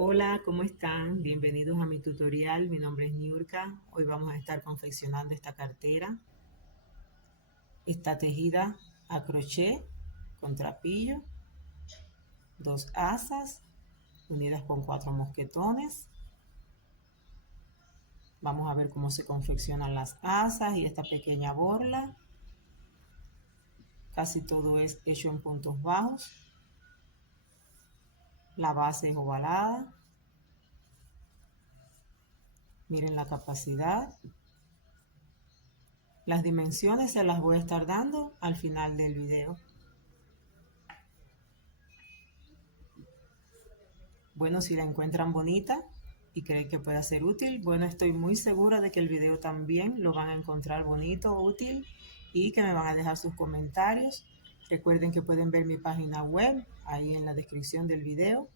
Hola, ¿cómo están? Bienvenidos a mi tutorial. Mi nombre es Niurka. Hoy vamos a estar confeccionando esta cartera. Está tejida a crochet con trapillo, dos asas unidas con 4 mosquetones. Vamos a ver cómo se confeccionan las asas y esta pequeña borla. Casi todo es hecho en puntos bajos. La base es ovalada. Miren la capacidad. Las dimensiones se las voy a estar dando al final del video. Bueno, si la encuentran bonita y creen que pueda ser útil, bueno, estoy muy segura de que el video también lo van a encontrar bonito, útil y que me van a dejar sus comentarios. Recuerden que pueden ver mi página web ahí en la descripción del video.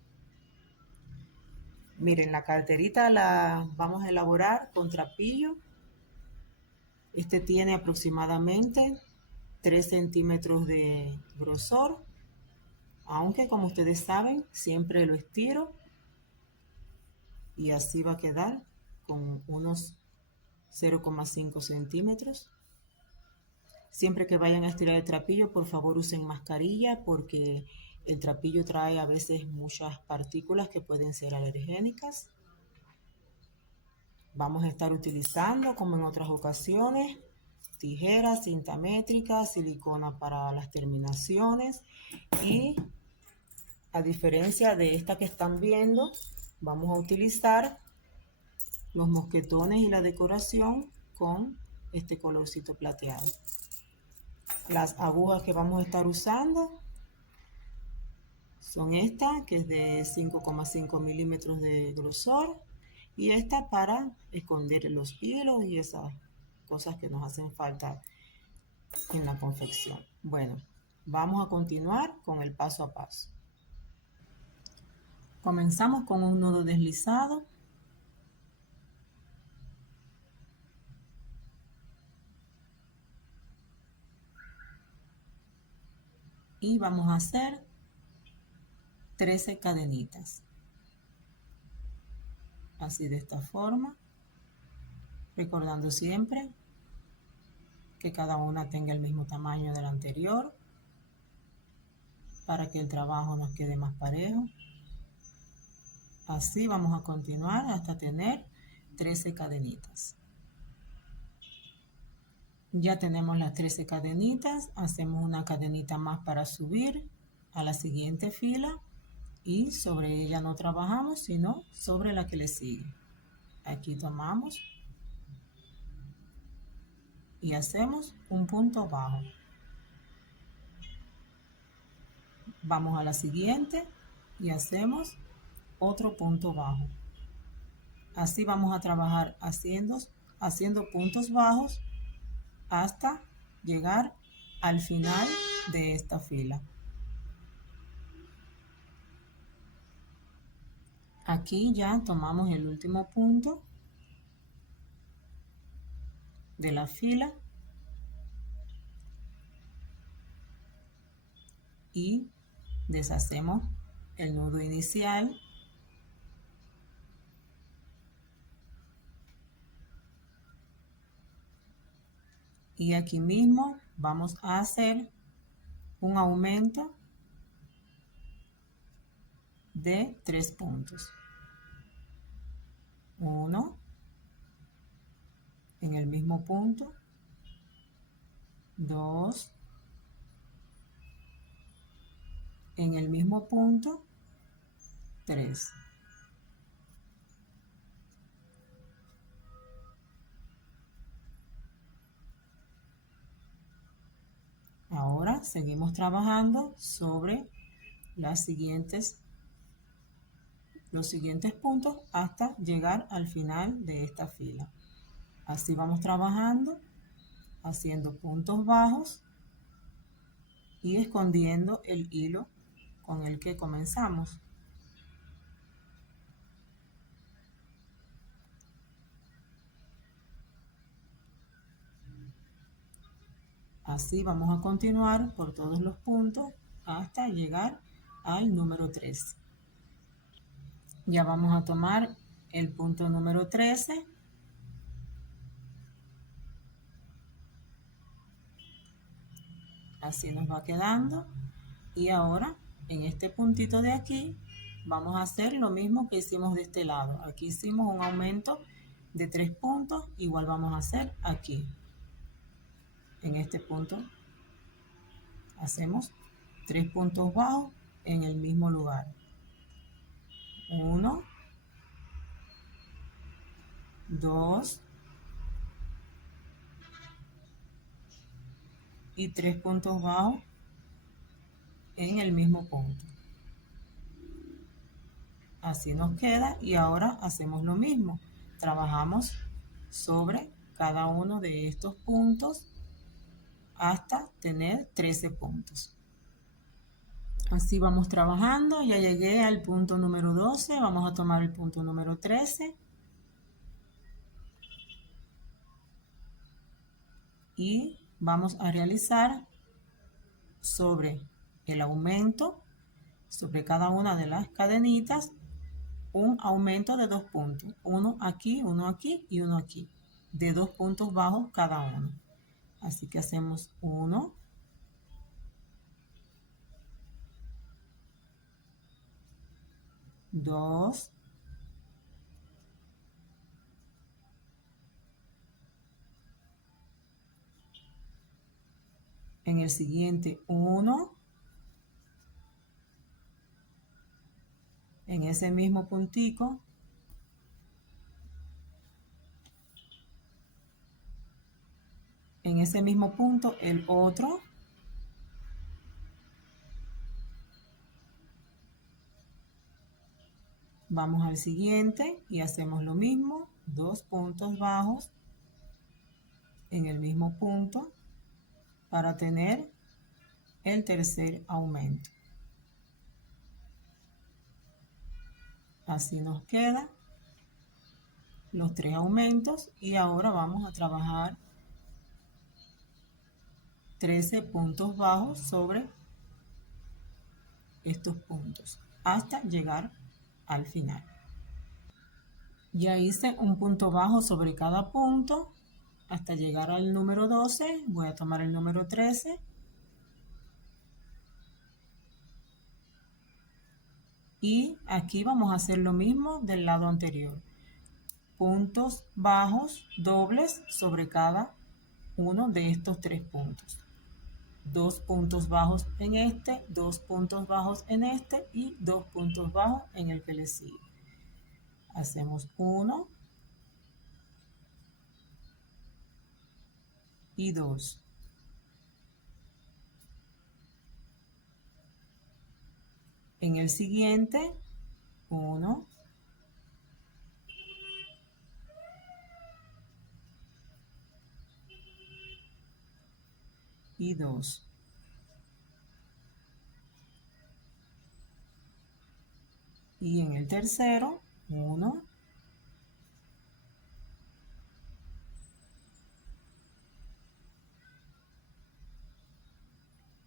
Miren, la carterita la vamos a elaborar con trapillo. Este tiene aproximadamente 3 centímetros de grosor, aunque como ustedes saben, siempre lo estiro y así va a quedar con unos 0,5 centímetros. Siempre que vayan a estirar el trapillo, por favor usen mascarilla porque el trapillo trae a veces muchas partículas que pueden ser alergénicas. Vamos a estar utilizando, como en otras ocasiones, tijeras, cinta métrica, silicona para las terminaciones y a diferencia de esta que están viendo, vamos a utilizar los mosquetones y la decoración con este colorcito plateado. Las agujas que vamos a estar usando son esta, que es de 5,5 milímetros de grosor, y esta para esconder los hilos y esas cosas que nos hacen falta en la confección. Bueno, vamos a continuar con el paso a paso. Comenzamos con un nudo deslizado. Y vamos a hacer 13 cadenitas. Así de esta forma, recordando siempre que cada una tenga el mismo tamaño de la anterior para que el trabajo nos quede más parejo. Así vamos a continuar hasta tener 13 cadenitas. Ya tenemos las 13 cadenitas, hacemos una cadenita más para subir a la siguiente fila y sobre ella no trabajamos, sino sobre la que le sigue. Aquí tomamos y hacemos un punto bajo. Vamos a la siguiente y hacemos otro punto bajo. Así vamos a trabajar haciendo puntos bajos hasta llegar al final de esta fila. Aquí ya tomamos el último punto de la fila y deshacemos el nudo inicial. Y aquí mismo vamos a hacer un aumento de 3 puntos. 1 en el mismo punto, 2 en el mismo punto, 3. Ahora seguimos trabajando sobre los siguientes puntos hasta llegar al final de esta fila. Así vamos trabajando, haciendo puntos bajos y escondiendo el hilo con el que comenzamos. Así vamos a continuar por todos los puntos hasta llegar al número 3. Ya vamos a tomar el punto número 13. Así nos va quedando. Y ahora en este puntito de aquí vamos a hacer lo mismo que hicimos de este lado. Aquí hicimos un aumento de 3 puntos, igual vamos a hacer aquí. En este punto hacemos 3 puntos bajos en el mismo lugar. 1, 2 y 3 puntos bajos en el mismo punto. Así nos queda y ahora hacemos lo mismo. Trabajamos sobre cada uno de estos puntos hasta tener 13 puntos. Así vamos trabajando. Ya llegué al punto número 12. Vamos a tomar el punto número 13. Y vamos a realizar sobre el aumento, sobre cada una de las cadenitas, un aumento de 2 puntos. Uno aquí y uno aquí. De 2 puntos bajos cada uno. Así que hacemos 1, 2, en el siguiente 1, en ese mismo puntico, en ese mismo punto el otro, vamos al siguiente y hacemos lo mismo, 2 puntos bajos en el mismo punto para tener el tercer aumento. Así nos quedan los 3 aumentos y ahora vamos a trabajar 13 puntos bajos sobre estos puntos hasta llegar al final. Ya hice un punto bajo sobre cada punto hasta llegar al número 12. Voy a tomar el número 13. Y aquí vamos a hacer lo mismo del lado anterior. Puntos bajos dobles sobre cada uno de estos 3 puntos. 2 puntos bajos en este, 2 puntos bajos en este y 2 puntos bajos en el que le sigue. Hacemos 1 y 2. En el siguiente, 1 y 2. Y en el tercero, 1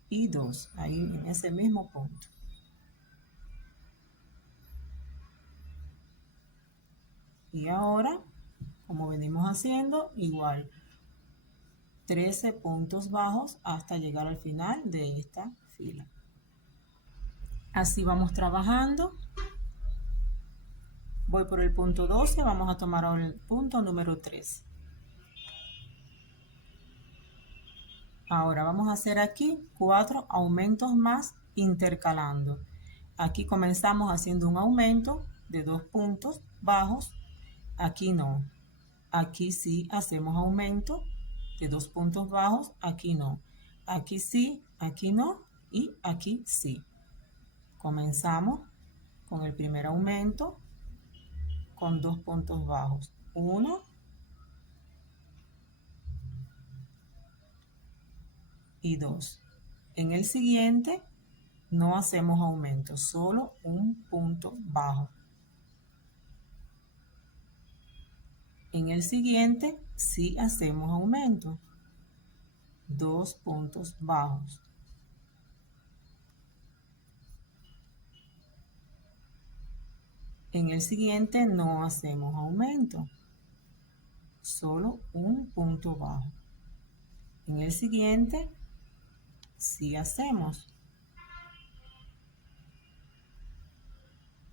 y 2, ahí en ese mismo punto. Y ahora, como venimos haciendo, igual 13 puntos bajos hasta llegar al final de esta fila. Así vamos trabajando. Voy por el punto 12, vamos a tomar ahora el punto número 13. Ahora vamos a hacer aquí 4 aumentos más intercalando. Aquí comenzamos haciendo un aumento de 2 puntos bajos. Aquí no. Aquí sí hacemos aumento de 2 puntos bajos. Aquí no. Aquí sí, aquí no y aquí sí. Comenzamos con el primer aumento con 2 puntos bajos. 1 y 2. En el siguiente no hacemos aumento, solo un punto bajo. En el siguiente sí hacemos aumento, 2 puntos bajos. En el siguiente no hacemos aumento, solo un punto bajo. En el siguiente sí hacemos.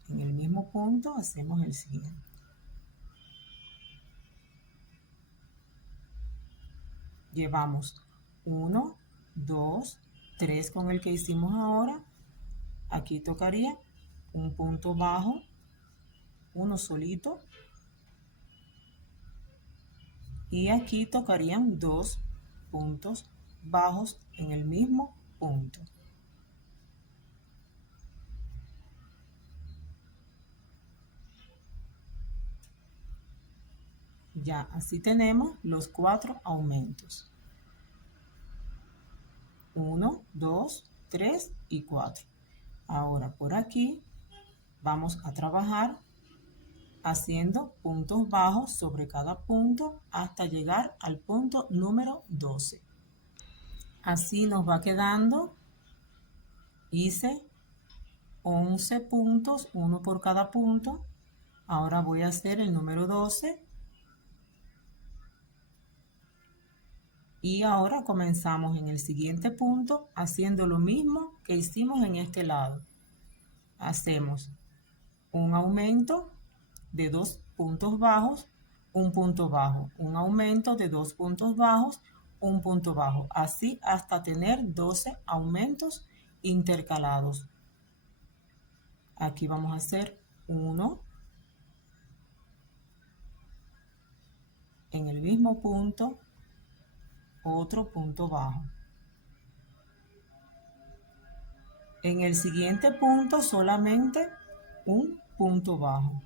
En el mismo punto hacemos el siguiente. Llevamos 1, 2, 3 con el que hicimos ahora. Aquí tocaría un punto bajo, uno solito. Y aquí tocarían 2 puntos bajos en el mismo punto. Ya así tenemos los 4 aumentos. 1, 2, 3 y 4. Ahora por aquí vamos a trabajar haciendo puntos bajos sobre cada punto hasta llegar al punto número 12. Así nos va quedando. Hice 11 puntos, uno por cada punto. Ahora voy a hacer el número 12. Y ahora comenzamos en el siguiente punto haciendo lo mismo que hicimos en este lado. Hacemos un aumento de 2 puntos bajos, un punto bajo, un aumento de 2 puntos bajos, un punto bajo, así hasta tener 12 aumentos intercalados. Aquí vamos a hacer 1 en el mismo punto, otro punto bajo. En el siguiente punto solamente un punto bajo.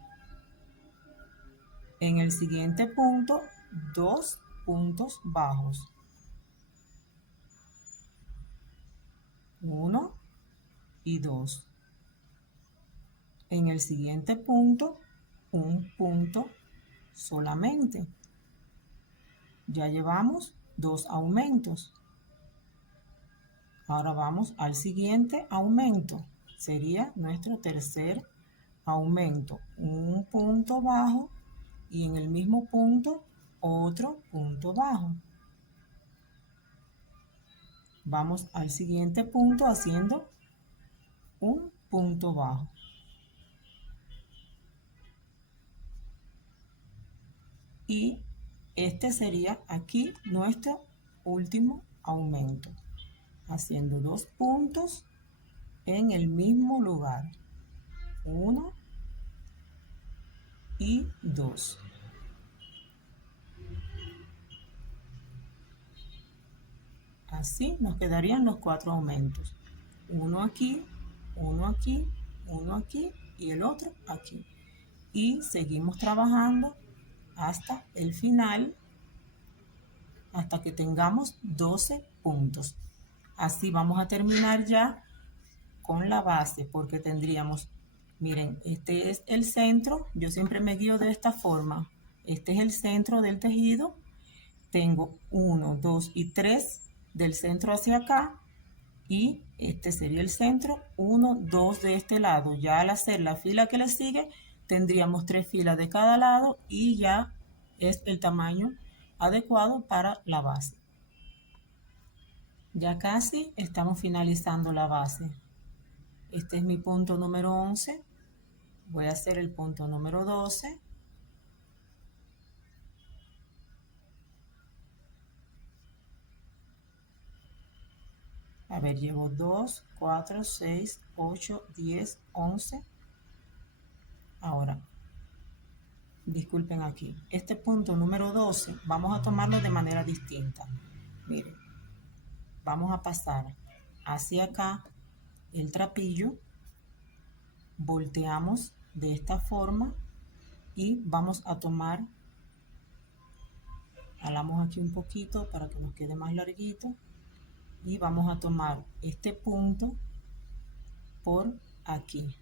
En el siguiente punto, 2 puntos bajos. 1 y 2. En el siguiente punto, un punto solamente. Ya llevamos 2 aumentos. Ahora vamos al siguiente aumento. Sería nuestro tercer aumento. Un punto bajo y en el mismo punto otro punto bajo. Vamos al siguiente punto haciendo un punto bajo. Y este sería aquí nuestro último aumento, haciendo 2 puntos en el mismo lugar. 1 y 2. Así nos quedarían los 4 aumentos. Uno aquí, uno aquí, uno aquí y el otro aquí. Y seguimos trabajando hasta el final, hasta que tengamos 12 puntos. Así vamos a terminar ya con la base, porque tendríamos, miren, este es el centro. Yo siempre me guío de esta forma. Este es el centro del tejido. Tengo 1, 2 y 3 del centro hacia acá. Y este sería el centro, 1, 2 de este lado. Ya al hacer la fila que le sigue, tendríamos 3 filas de cada lado y ya es el tamaño adecuado para la base. Ya casi estamos finalizando la base. Este es mi punto número 11. Voy a hacer el punto número 12. A ver, llevo 2, 4, 6, 8, 10, 11. Ahora, disculpen aquí. Este punto número 12 vamos a tomarlo de manera distinta. Miren, vamos a pasar hacia acá el trapillo, volteamos de esta forma y vamos a tomar, jalamos aquí un poquito para que nos quede más larguito y vamos a tomar este punto por aquí.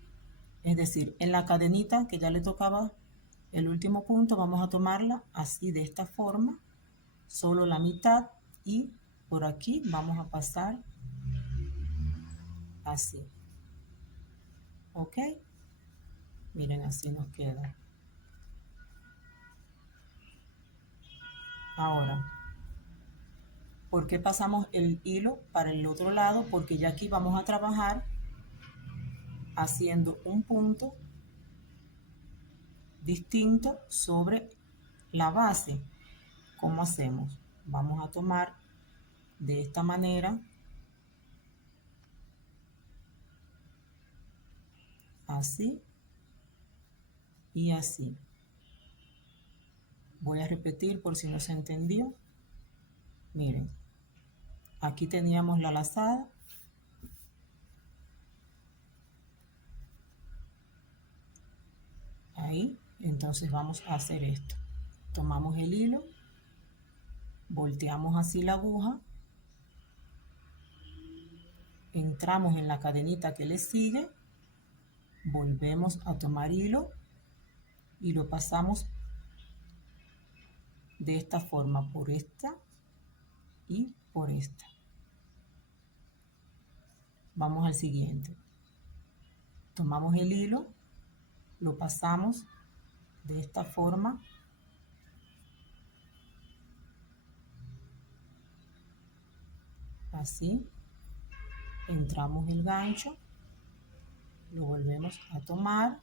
Es decir, en la cadenita que ya le tocaba el último punto, vamos a tomarla así de esta forma, solo la mitad, y por aquí vamos a pasar así. ¿Ok? Miren, así nos queda. Ahora, ¿por qué pasamos el hilo para el otro lado? Porque ya aquí vamos a trabajar haciendo un punto distinto sobre la base. ¿Cómo hacemos? Vamos a tomar de esta manera, así y así. Voy a repetir por si no se entendió. Miren, aquí teníamos la lazada. Ahí, entonces vamos a hacer esto. Tomamos el hilo, volteamos así la aguja, entramos en la cadenita que le sigue, volvemos a tomar hilo y lo pasamos de esta forma, por esta y por esta. Vamos al siguiente. Tomamos el hilo, lo pasamos de esta forma, así, entramos el gancho, lo volvemos a tomar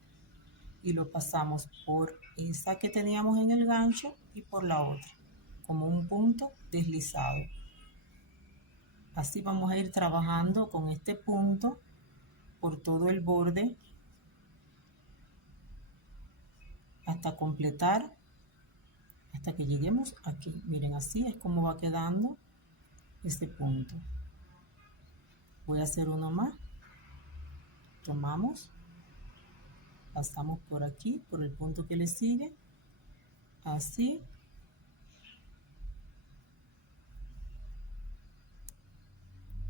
y lo pasamos por esa que teníamos en el gancho y por la otra, como un punto deslizado. Así vamos a ir trabajando con este punto por todo el borde hasta completar, hasta que lleguemos aquí. Miren, así es como va quedando este punto. Voy a hacer uno más. Tomamos, pasamos por aquí, por el punto que le sigue, así.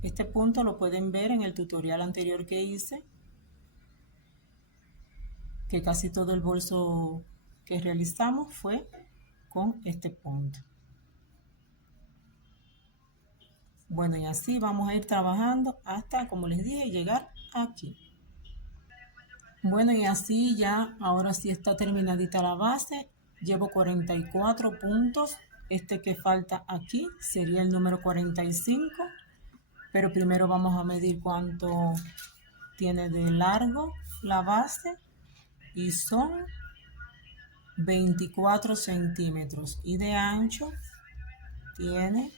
Este punto lo pueden ver en el tutorial anterior que hice, que casi todo el bolso que realizamos fue con este punto. Bueno, y así vamos a ir trabajando hasta, como les dije, llegar aquí. Bueno, y así ya, ahora sí está terminadita la base. Llevo 44 puntos. Este que falta aquí sería el número 45. Pero primero vamos a medir cuánto tiene de largo la base. Y son 24 centímetros. Y de ancho tiene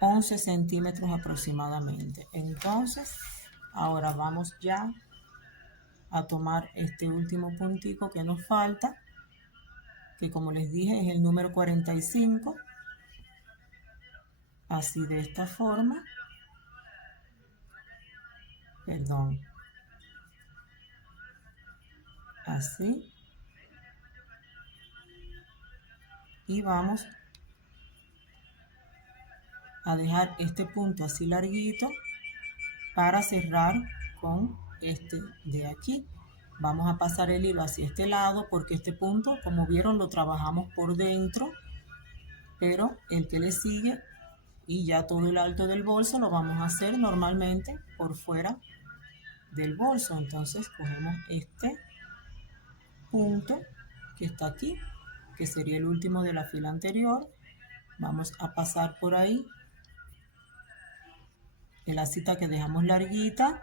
11 centímetros aproximadamente. Entonces, ahora vamos ya a tomar este último puntico que nos falta, que como les dije es el número 45, así de esta forma, perdón, así, y vamos a dejar este punto así larguito para cerrar con este de aquí. Vamos a pasar el hilo hacia este lado porque este punto, como vieron, lo trabajamos por dentro, pero el que le sigue y ya todo el alto del bolso lo vamos a hacer normalmente por fuera del bolso. Entonces cogemos este punto que está aquí, que sería el último de la fila anterior. Vamos a pasar por ahí en la cita que dejamos larguita,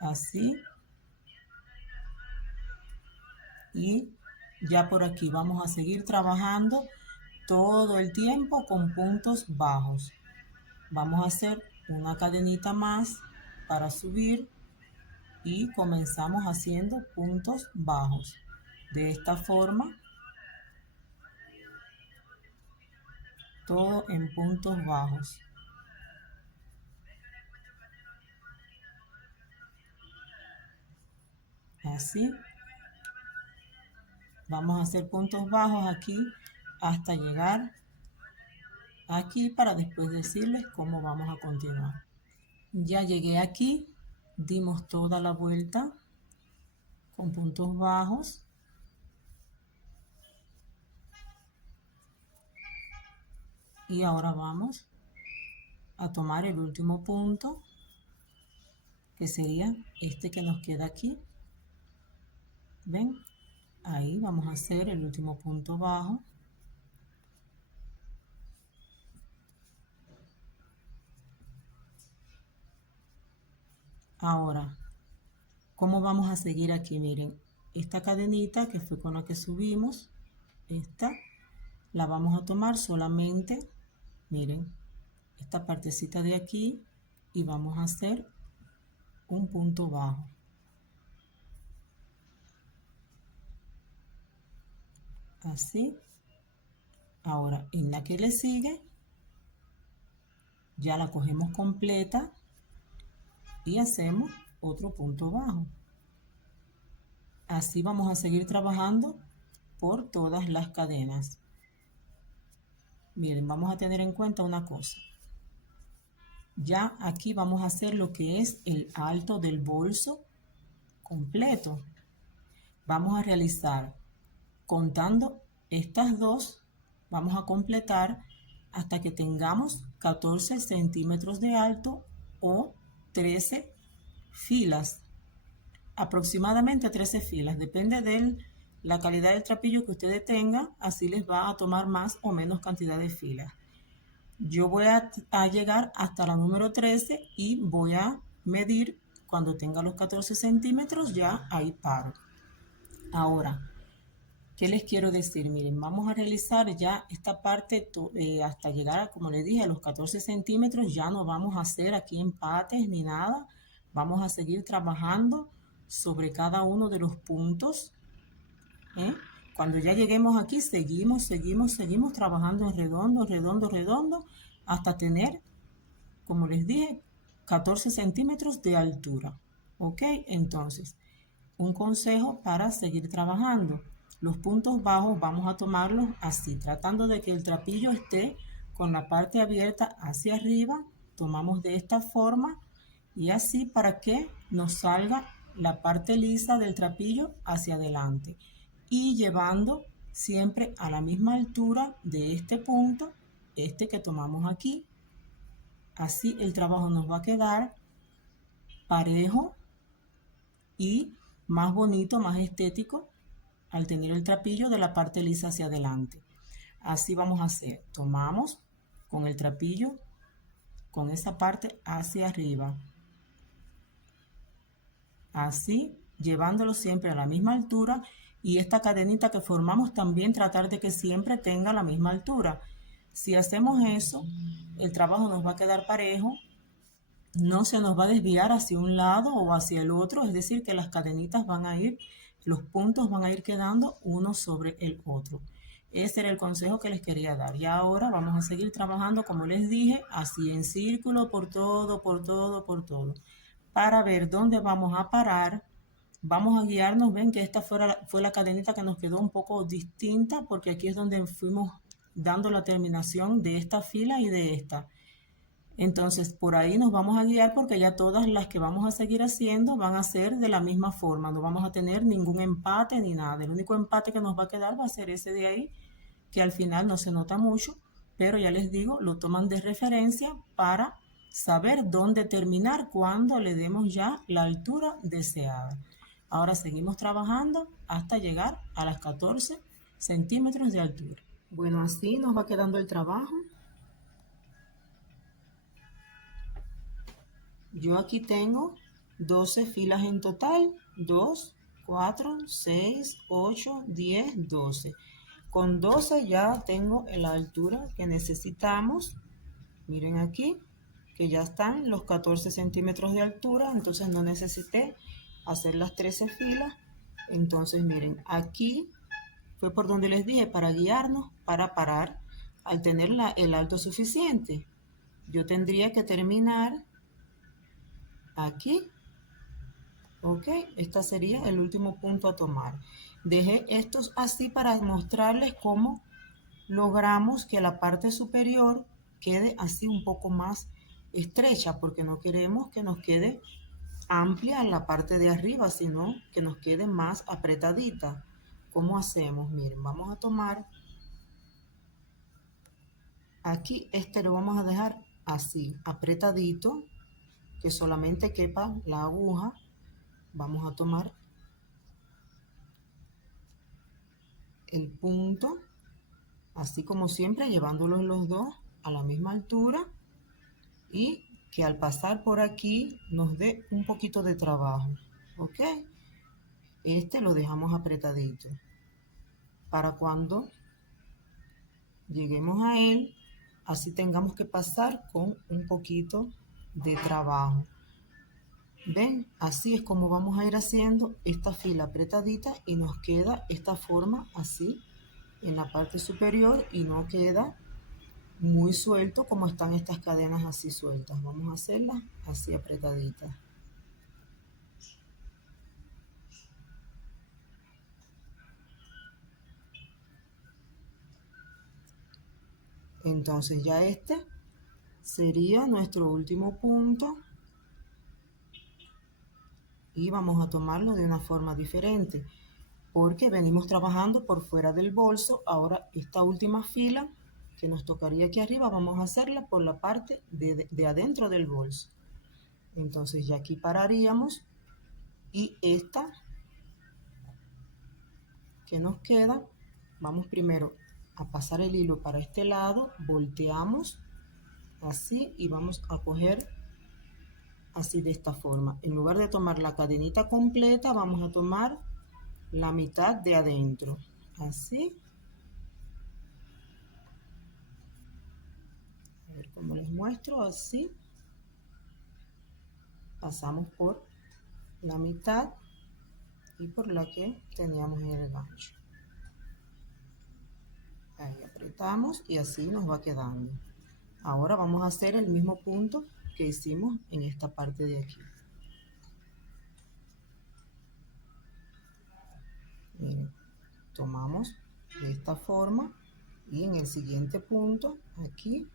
así, y ya por aquí vamos a seguir trabajando todo el tiempo con puntos bajos. Vamos a hacer una cadenita más para subir y comenzamos haciendo puntos bajos de esta forma, todo en puntos bajos. Así vamos a hacer puntos bajos aquí hasta llegar aquí para después decirles cómo vamos a continuar. Ya llegué aquí, dimos toda la vuelta con puntos bajos. Y ahora vamos a tomar el último punto que sería este que nos queda aquí. ¿Ven? Ahí vamos a hacer el último punto bajo. Ahora, ¿cómo vamos a seguir aquí? Miren, esta cadenita que fue con la que subimos, esta, la vamos a tomar solamente, miren, esta partecita de aquí y vamos a hacer un punto bajo. Así. Ahora, en la que le sigue, ya la cogemos completa y hacemos otro punto bajo. Así vamos a seguir trabajando por todas las cadenas. Miren, vamos a tener en cuenta una cosa. Ya aquí vamos a hacer lo que es el alto del bolso completo. Vamos a realizar, contando estas dos, vamos a completar hasta que tengamos 14 centímetros de alto o 13 filas. Aproximadamente 13 filas, depende de la calidad del trapillo que ustedes tengan, así les va a tomar más o menos cantidad de filas. Yo voy a llegar hasta la número 13 y voy a medir cuando tenga los 14 centímetros, ya ahí paro. Ahora, ¿qué les quiero decir? Miren, vamos a realizar ya esta parte hasta llegar, como les dije, a los 14 centímetros. Ya no vamos a hacer aquí empates ni nada. Vamos a seguir trabajando sobre cada uno de los puntos. Cuando ya lleguemos aquí, seguimos trabajando en redondo, redondo, redondo, hasta tener, como les dije, 14 centímetros de altura. ¿Ok? Entonces, un consejo para seguir trabajando. Los puntos bajos vamos a tomarlos así, tratando de que el trapillo esté con la parte abierta hacia arriba. Tomamos de esta forma y así para que nos salga la parte lisa del trapillo hacia adelante. Y llevando siempre a la misma altura de este punto, este que tomamos aquí. Así el trabajo nos va a quedar parejo y más bonito, más estético al tener el trapillo de la parte lisa hacia adelante. Así vamos a hacer. Tomamos con el trapillo, con esa parte hacia arriba. Así, llevándolo siempre a la misma altura y esta cadenita que formamos también tratar de que siempre tenga la misma altura. Si hacemos eso, el trabajo nos va a quedar parejo, no se nos va a desviar hacia un lado o hacia el otro, es decir, que las cadenitas van a ir, los puntos van a ir quedando uno sobre el otro. Ese era el consejo que les quería dar. Y ahora vamos a seguir trabajando, como les dije, así en círculo, por todo, para ver dónde vamos a parar. Vamos a guiarnos, ven que esta fue la cadenita que nos quedó un poco distinta, porque aquí es donde fuimos dando la terminación de esta fila y de esta. Entonces, por ahí nos vamos a guiar porque ya todas las que vamos a seguir haciendo van a ser de la misma forma. No vamos a tener ningún empate ni nada. El único empate que nos va a quedar va a ser ese de ahí, que al final no se nota mucho, pero ya les digo, lo toman de referencia para saber dónde terminar cuando le demos ya la altura deseada. Ahora seguimos trabajando hasta llegar a las 14 centímetros de altura. Bueno, así nos va quedando el trabajo. Yo aquí tengo 12 filas en total, 2, 4, 6, 8, 10, 12. Con 12 ya tengo la altura que necesitamos. Miren aquí, que ya están los 14 centímetros de altura, entonces no necesité hacer las 13 filas. Entonces miren, aquí fue por donde les dije para guiarnos, para parar al tener el alto suficiente. Yo tendría que terminar aquí, ok, este sería el último punto a tomar. Dejé estos así para mostrarles cómo logramos que la parte superior quede así un poco más estrecha, porque no queremos que nos quede amplia la parte de arriba, sino que nos quede más apretadita. ¿Cómo hacemos? Miren, vamos a tomar aquí, este lo vamos a dejar así, apretadito, que solamente quepa la aguja, vamos a tomar el punto, así como siempre, llevándolos los dos a la misma altura y que al pasar por aquí nos dé un poquito de trabajo, ¿ok? Este lo dejamos apretadito para cuando lleguemos a él, así tengamos que pasar con un poquito de trabajo. ¿Ven? Así es como vamos a ir haciendo esta fila apretadita y nos queda esta forma así en la parte superior y no queda muy suelto como están estas cadenas así sueltas. Vamos a hacerlas así apretaditas. Entonces ya este sería nuestro último punto y vamos a tomarlo de una forma diferente porque venimos trabajando por fuera del bolso. Ahora esta última fila que nos tocaría aquí arriba vamos a hacerla por la parte de adentro del bolso. Entonces ya aquí pararíamos y esta que nos queda, vamos primero a pasar el hilo para este lado, volteamos así y vamos a coger así de esta forma. En lugar de tomar la cadenita completa, vamos a tomar la mitad de adentro, así. A ver cómo les muestro, así. Pasamos por la mitad y por la que teníamos en el gancho. Ahí apretamos y así nos va quedando. Ahora vamos a hacer el mismo punto que hicimos en esta parte de aquí. Miren, tomamos de esta forma y en el siguiente punto aquí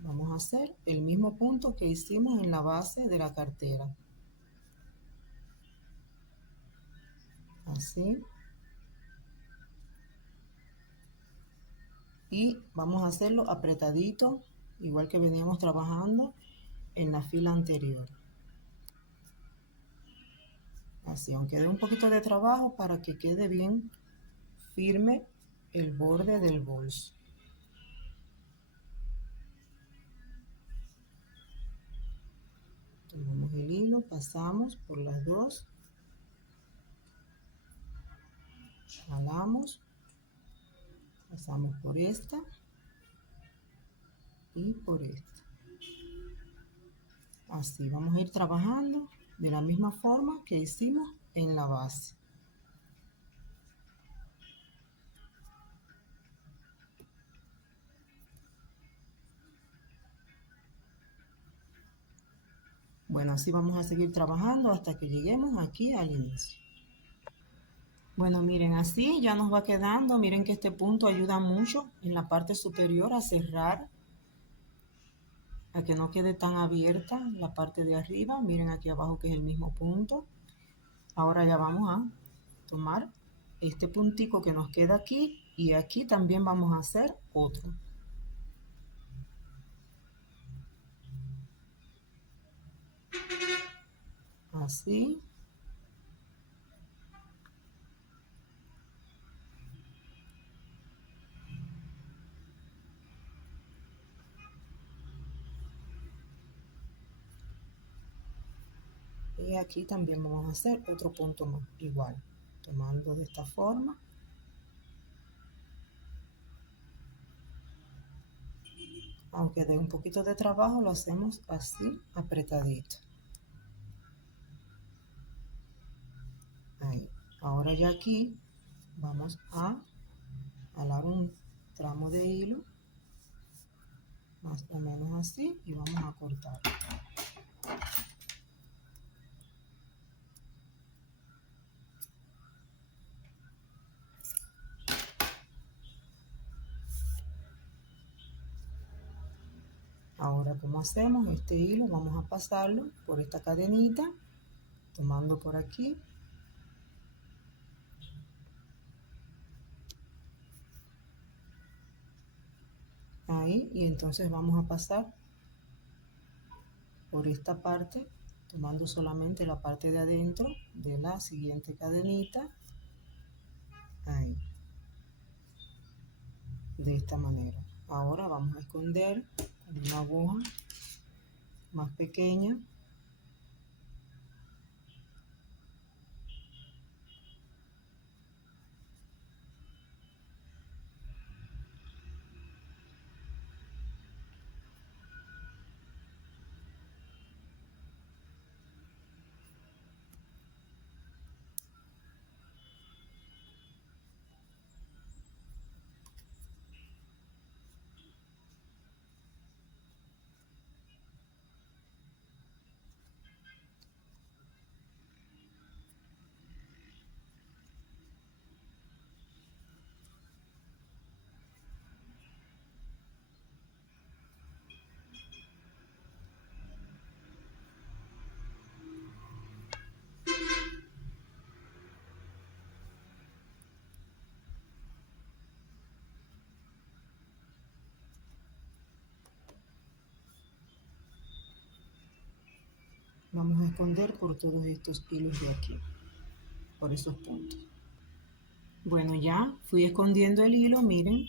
vamos a hacer el mismo punto que hicimos en la base de la cartera. Así. Y vamos a hacerlo apretadito, igual que veníamos trabajando en la fila anterior. Así, aunque dé un poquito de trabajo para que quede bien firme el borde del bolso. Tomamos el hilo, pasamos por las dos, jalamos, pasamos por esta y por esta. Así vamos a ir trabajando de la misma forma que hicimos en la base. Bueno, así vamos a seguir trabajando hasta que lleguemos aquí al inicio. Bueno, miren, así ya nos va quedando. Miren que este punto ayuda mucho en la parte superior a cerrar, a que no quede tan abierta la parte de arriba. Miren aquí abajo que es el mismo punto. Ahora ya vamos a tomar este puntico que nos queda aquí y aquí también vamos a hacer otro. Así. Y aquí también vamos a hacer otro punto más, igual, tomando de esta forma. Aunque dé un poquito de trabajo, lo hacemos así, apretadito. Ahí. Ahora ya aquí vamos a jalar un tramo de hilo, más o menos así, y vamos a cortar. Ahora, ¿cómo hacemos? Este hilo vamos a pasarlo por esta cadenita, tomando por aquí. Ahí, y entonces vamos a pasar por esta parte, tomando solamente la parte de adentro de la siguiente cadenita, ahí, de esta manera. Ahora vamos a esconder con una aguja más pequeña. Vamos a esconder por todos estos hilos de aquí, por esos puntos. Bueno, ya fui escondiendo el hilo, miren.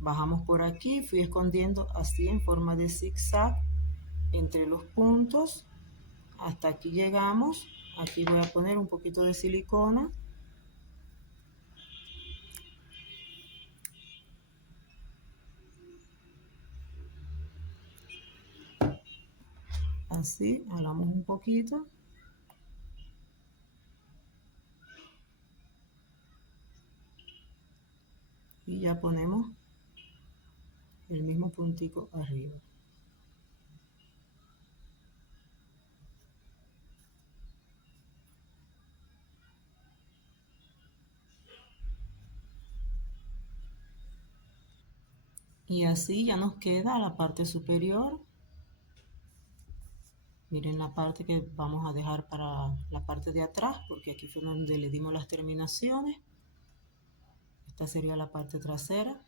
Bajamos por aquí, fui escondiendo así en forma de zigzag entre los puntos. Hasta aquí llegamos. Aquí voy a poner un poquito de silicona. Así, jalamos un poquito. Y ya ponemos el mismo puntico arriba. Y así ya nos queda la parte superior. Miren la parte que vamos a dejar para la parte de atrás, porque aquí fue donde le dimos las terminaciones. Esta sería la parte trasera.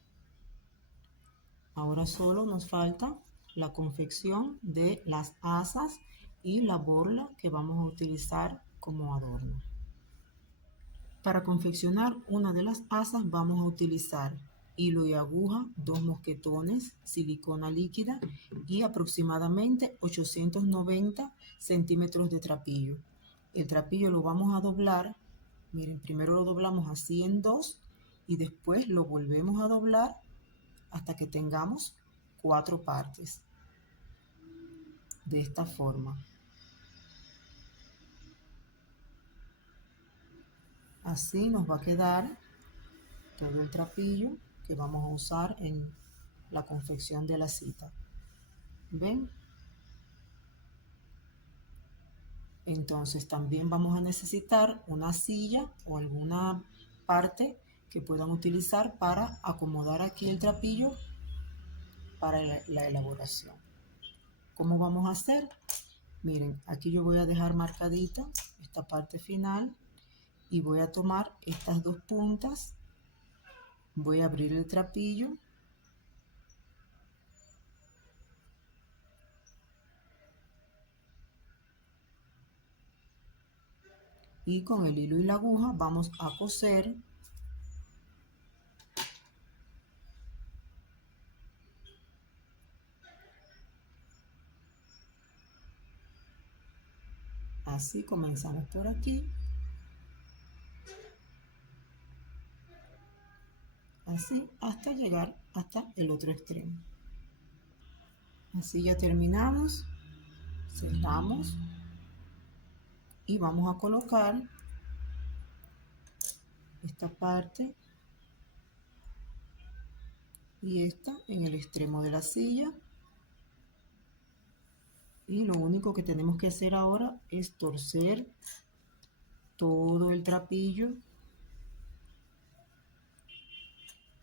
Ahora solo nos falta la confección de las asas y la borla que vamos a utilizar como adorno. Para confeccionar una de las asas vamos a utilizar hilo y aguja, 2 mosquetones, silicona líquida y aproximadamente 890 centímetros de trapillo. El trapillo lo vamos a doblar, miren, primero lo doblamos así en 2 y después lo volvemos a doblar hasta que tengamos 4 partes. De esta forma. Así nos va a quedar todo el trapillo que vamos a usar en la confección de la cita. ¿Ven? Entonces también vamos a necesitar una silla o alguna parte que puedan utilizar para acomodar aquí el trapillo para la elaboración. ¿Cómo vamos a hacer? Miren, aquí yo voy a dejar marcadita esta parte final y voy a tomar estas 2 puntas. Voy a abrir el trapillo y con el hilo y la aguja vamos a coser así. Comenzamos por aquí, así hasta llegar hasta el otro extremo. Así ya terminamos, cerramos y vamos a colocar esta parte y esta en el extremo de la silla. Y lo único que tenemos que hacer ahora es torcer todo el trapillo.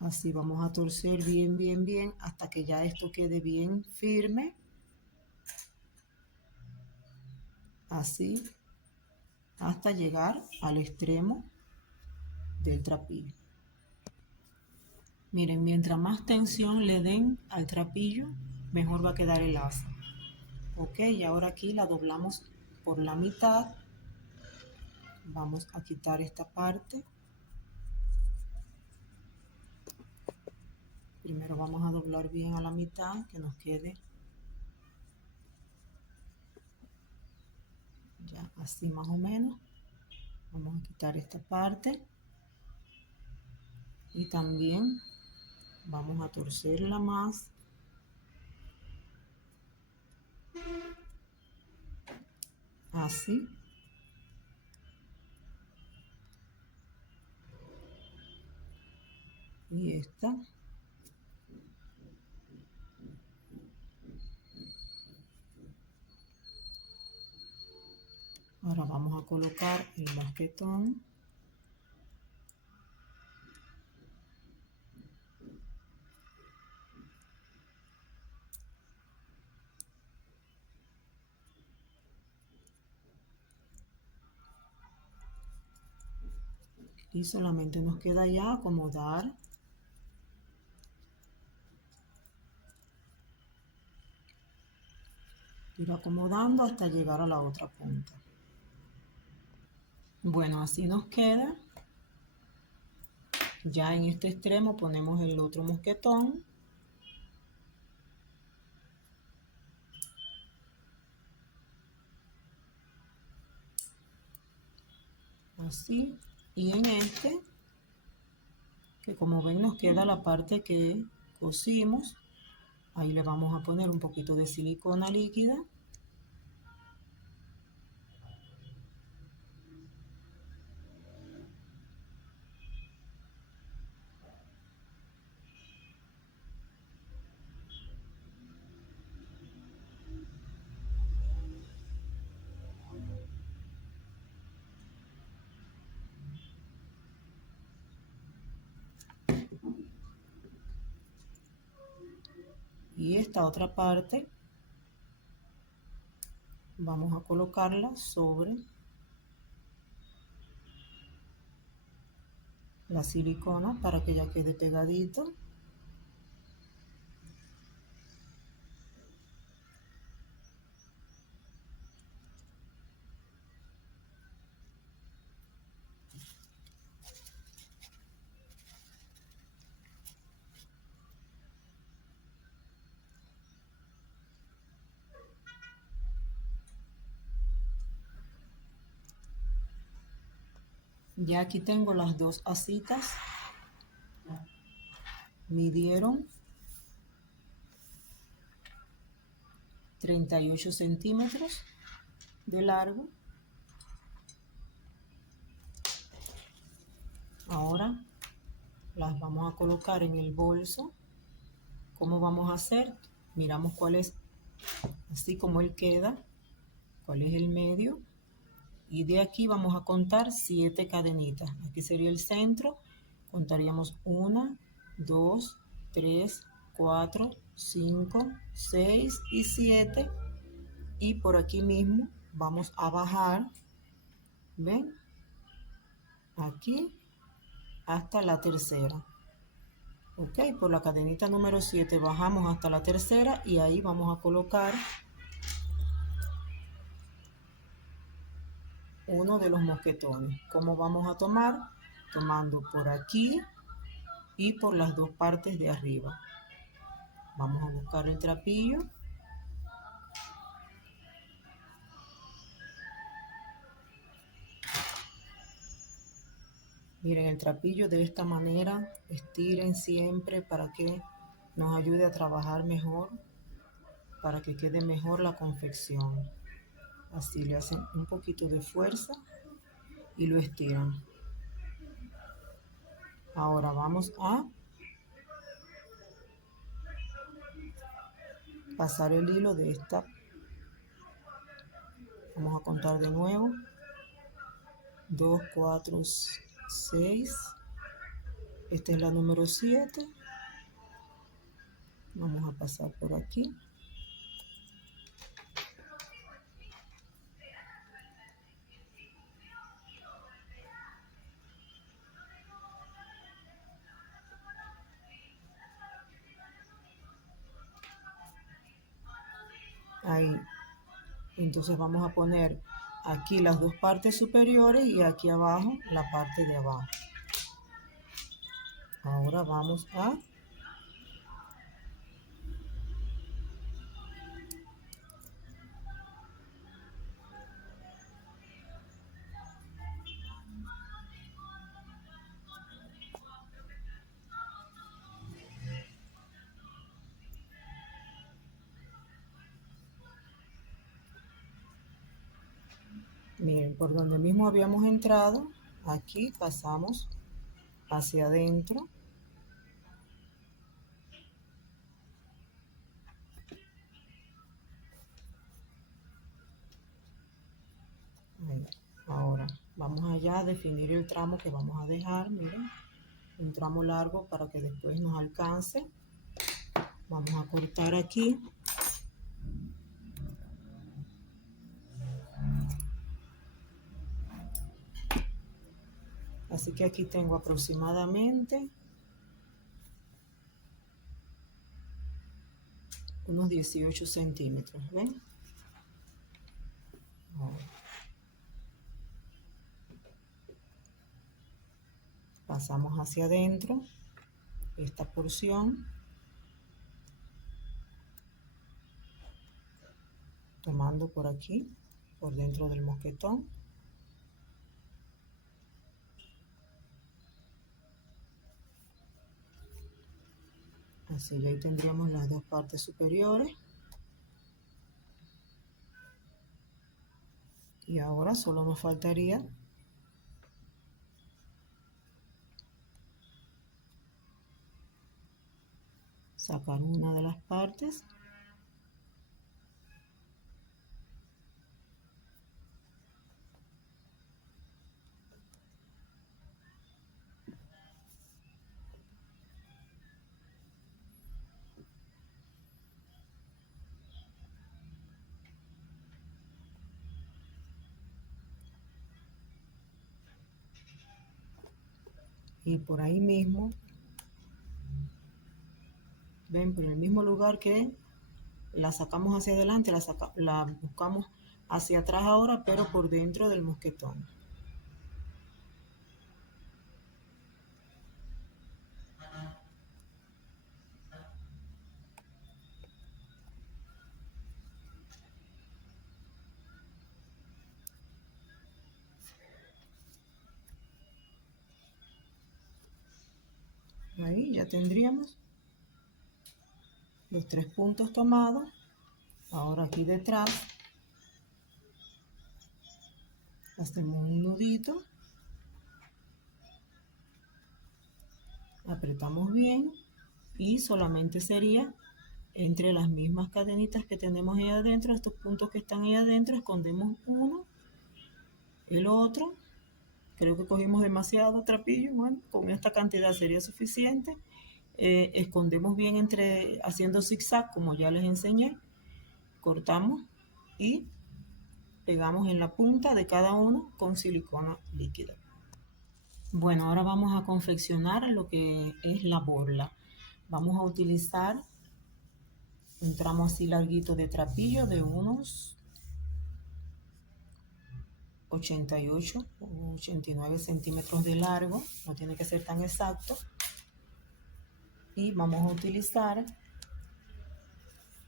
Así vamos a torcer bien, bien, bien hasta que ya esto quede bien firme. Así hasta llegar al extremo del trapillo. Miren, mientras más tensión le den al trapillo, mejor va a quedar el asa. Ok, y ahora aquí la doblamos por la mitad. Vamos a quitar esta parte. Primero vamos a doblar bien a la mitad, que nos quede ya así más o menos. Vamos a quitar esta parte. Y también vamos a torcerla más. Así. Y esta. Ahora vamos a colocar el basquetón. Y solamente nos queda ya acomodar. Ir acomodando hasta llegar a la otra punta. Bueno, así nos queda. Ya en este extremo ponemos el otro mosquetón. Así. Y en este, que como ven nos queda la parte que cosimos. Ahí le vamos a poner un poquito de silicona líquida. Y esta otra parte vamos a colocarla sobre la silicona para que ya quede pegadito. Ya aquí tengo las dos asitas. Midieron 38 centímetros de largo. Ahora las vamos a colocar en el bolso. ¿Cómo vamos a hacer? Miramos cuál es, así como él queda, cuál es el medio. Y de aquí vamos a contar 7 cadenitas. Aquí sería el centro. Contaríamos 1, 2, 3, 4, 5, 6 y 7. Y por aquí mismo vamos a bajar, ¿ven? Aquí hasta la tercera. Ok, por la cadenita número 7 bajamos hasta la tercera y ahí vamos a colocar uno de los mosquetones. ¿Cómo vamos a tomar? Tomando por aquí y por las dos partes de arriba. Vamos a buscar el trapillo. Miren el trapillo de esta manera, estiren siempre para que nos ayude a trabajar mejor, para que quede mejor la confección. Así le hacen un poquito de fuerza y lo estiran. Ahora vamos a pasar el hilo de esta. Vamos a contar de nuevo. 2, 4, 6. Esta es la número 7. Vamos a pasar por aquí. Ahí Entonces vamos a poner aquí las dos partes superiores y aquí abajo la parte de abajo. Ahora vamos a miren, por donde mismo habíamos entrado, aquí pasamos hacia adentro. Ahí. Ahora vamos allá a definir el tramo que vamos a dejar, miren, un tramo largo para que después nos alcance. Vamos a cortar aquí. Así que aquí tengo aproximadamente unos 18 centímetros, ¿ven? Ahora, pasamos hacia adentro esta porción, tomando por aquí, por dentro del mosquetón. Así ya ahí tendríamos las dos partes superiores. Y ahora solo nos faltaría sacar una de las partes. Y por ahí mismo, ven, por el mismo lugar que la sacamos hacia adelante, la buscamos hacia atrás ahora, pero por dentro del mosquetón. Ahí ya tendríamos los 3 puntos tomados. Ahora aquí detrás hacemos un nudito, apretamos bien y solamente sería entre las mismas cadenitas que tenemos ahí adentro, estos puntos que están ahí adentro, escondemos uno, el otro. Creo que cogimos demasiado trapillo, bueno, con esta cantidad sería suficiente. Escondemos bien entre, haciendo zigzag, como ya les enseñé, cortamos y pegamos en la punta de cada uno con silicona líquida. Bueno, ahora vamos a confeccionar lo que es la borla. Vamos a utilizar un tramo así larguito de trapillo de unos 88 o 89 centímetros de largo, no tiene que ser tan exacto. Y vamos a utilizar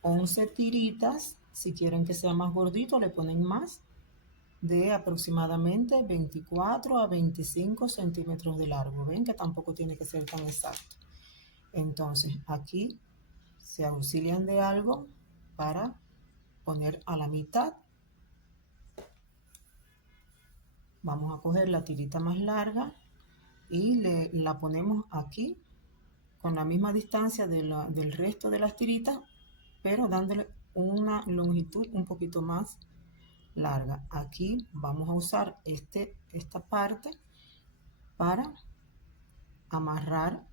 11 tiritas, si quieren que sea más gordito le ponen más, de aproximadamente 24 a 25 centímetros de largo. Ven que tampoco tiene que ser tan exacto. Entonces aquí se auxilian de algo para poner a la mitad. Vamos a coger la tirita más larga y la ponemos aquí con la misma distancia del resto de las tiritas, pero dándole una longitud un poquito más larga. Aquí vamos a usar esta parte para amarrar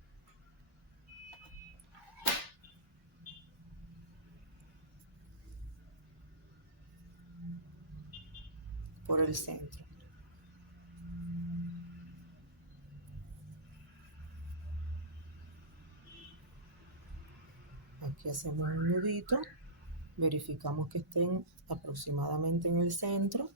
por el centro. Aquí hacemos un nudito Verificamos que estén aproximadamente en el centro.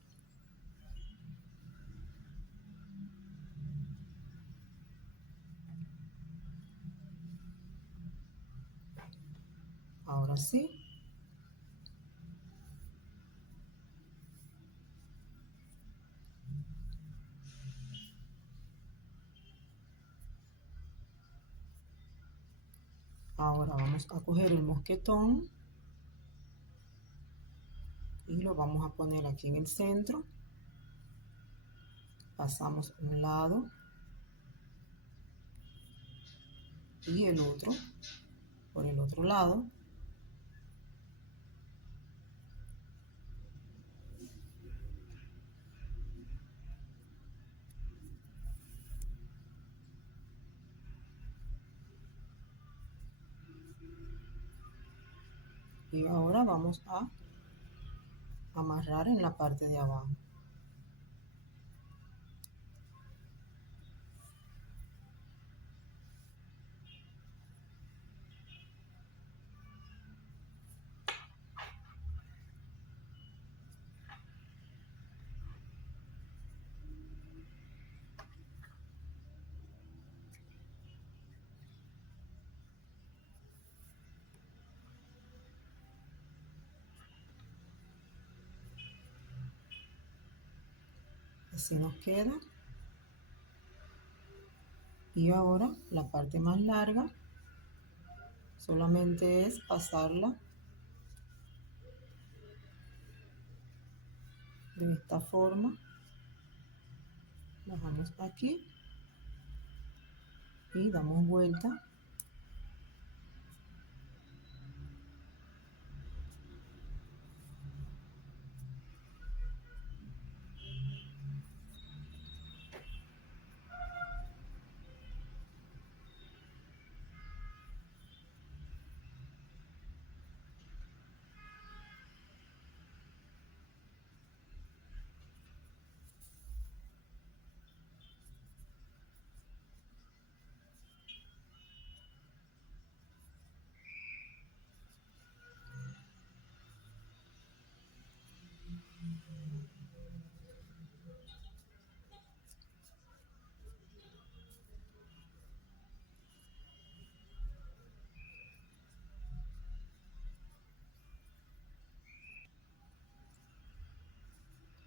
Ahora sí. Ahora vamos a coger el mosquetón y lo vamos a poner aquí en el centro. Pasamos un lado y el otro por el otro lado. Y ahora vamos a amarrar en la parte de abajo. Así nos queda. Y ahora la parte más larga solamente es pasarla de esta forma. Bajamos aquí y damos vuelta.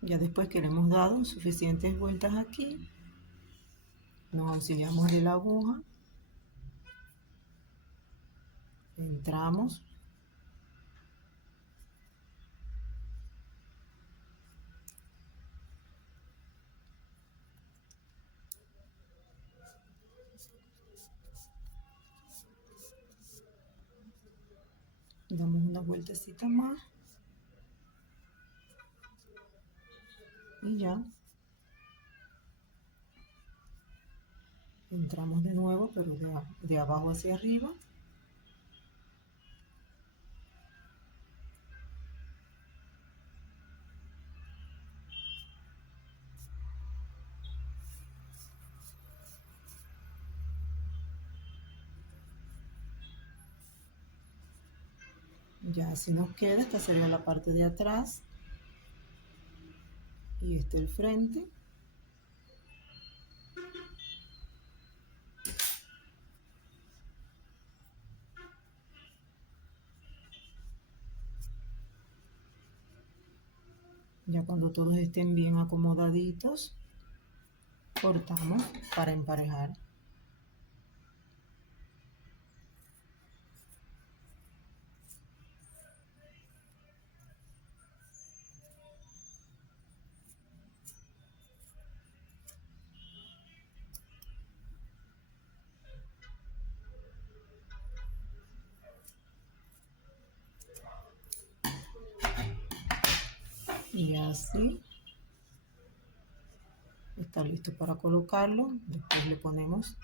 Ya después que le hemos dado suficientes vueltas aquí, nos auxiliamos de la aguja, entramos, damos una vueltecita más y ya entramos de nuevo, pero de abajo hacia arriba. Ya así nos queda. Esta sería la parte de atrás y este el frente. Ya cuando todos estén bien acomodaditos, cortamos para emparejar. Y así está listo para colocarlo. Después le ponemos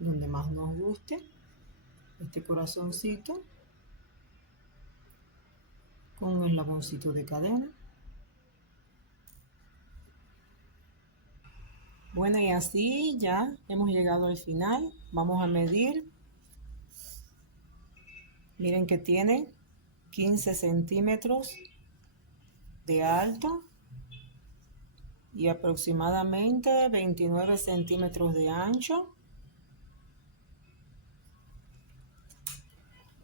donde más nos guste este corazoncito con un eslaboncito de cadena. Bueno, y así ya hemos llegado al final. Vamos a medir Miren que tiene 15 centímetros de alto y aproximadamente 29 centímetros de ancho.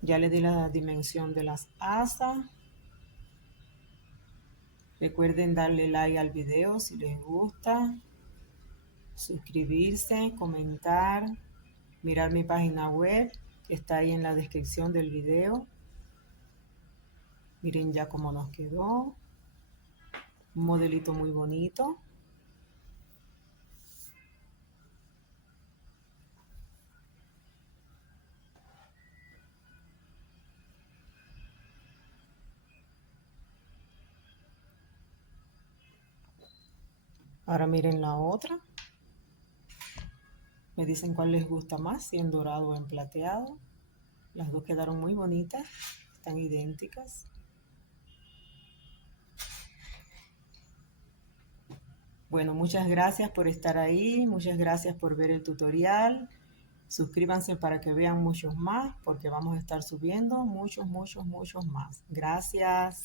Ya le di la dimensión de las asas. Recuerden darle like al video si les gusta, suscribirse, comentar, mirar mi página web que está ahí en la descripción del video. Miren ya cómo nos quedó. Un modelito muy bonito. Ahora miren la otra. Me dicen cuál les gusta más, si en dorado o en plateado. Las dos quedaron muy bonitas, están idénticas. Bueno, muchas gracias por estar ahí, muchas gracias por ver el tutorial. Suscríbanse para que vean muchos más, porque vamos a estar subiendo muchos más. Gracias.